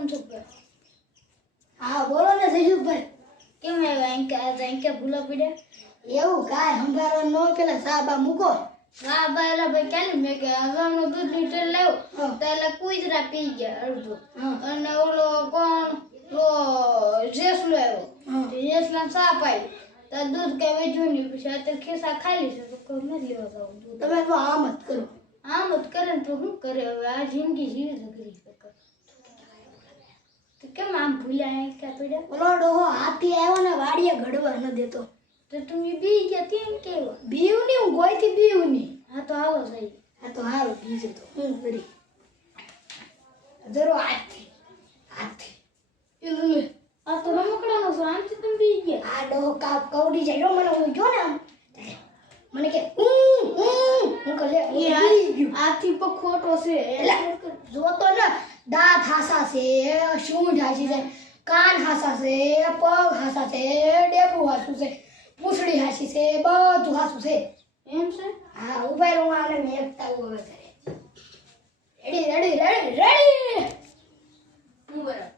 મનસુખભાઈ. હા બોલો ને જયસુખભાઈ. કેમ આવ્યા અંકે ભૂલા પડ્યા? એવું કાંઈ સંભાળો ન પેલા સાબા મૂકો. હા ભાઈ એલા ભાઈ ક્યાં મેં કે હવાનું દૂધ લીટર લાવ્યો હા. તો એટલે કુતરા પી ગયા અડધો. હા. અને ઓલો કોણ લો જેસલો આવ્યો હા. જેસલા સા પાડી તો દૂધ કઈ વેચ્યું નહીં. પછી અત્યારે ખિસ્સા ખાલી છે તો કોઈ નથી લેવા જવું દૂધ. તમે તો આમ જ કરો. આમ જ કરે ને તો શું કરે હવે? આ જિંદગી જીવી શકરી શકે તો કેમ આમ ભૂલ્યા ક્યાં પડ્યા? ઓલો ડોહો હાથી આવ્યો ને વાડીએ ઘડવા ન દેતો. તો તમે બી ગયા તેમ કેવા? બીવ ની હું ગોઈથી બીવ ની. હા તો આવો સહી. આ તો હારું બીજું તો હું કરી જરો હાથી આ તો રમકડાનો છો આમથી તમે બી ગયા. આ ડોહો કાપ કવડી જાય મને હું જો ને આમ મને કે હું કહે લે એ આથી પણ ખોટો છે. એટલે જોતો ને દાંત હાસા છે, શૂંઢ હાસી છે, કાન હાસા છે, પગ હાસા છે, ડેબુ હાસું છે, પૂંછડી હાસી છે, બધું હાસું છે. એમ છે? હા ઉભા રહું આને મેકતા હું હવે ઘરે. Ready ready ready ready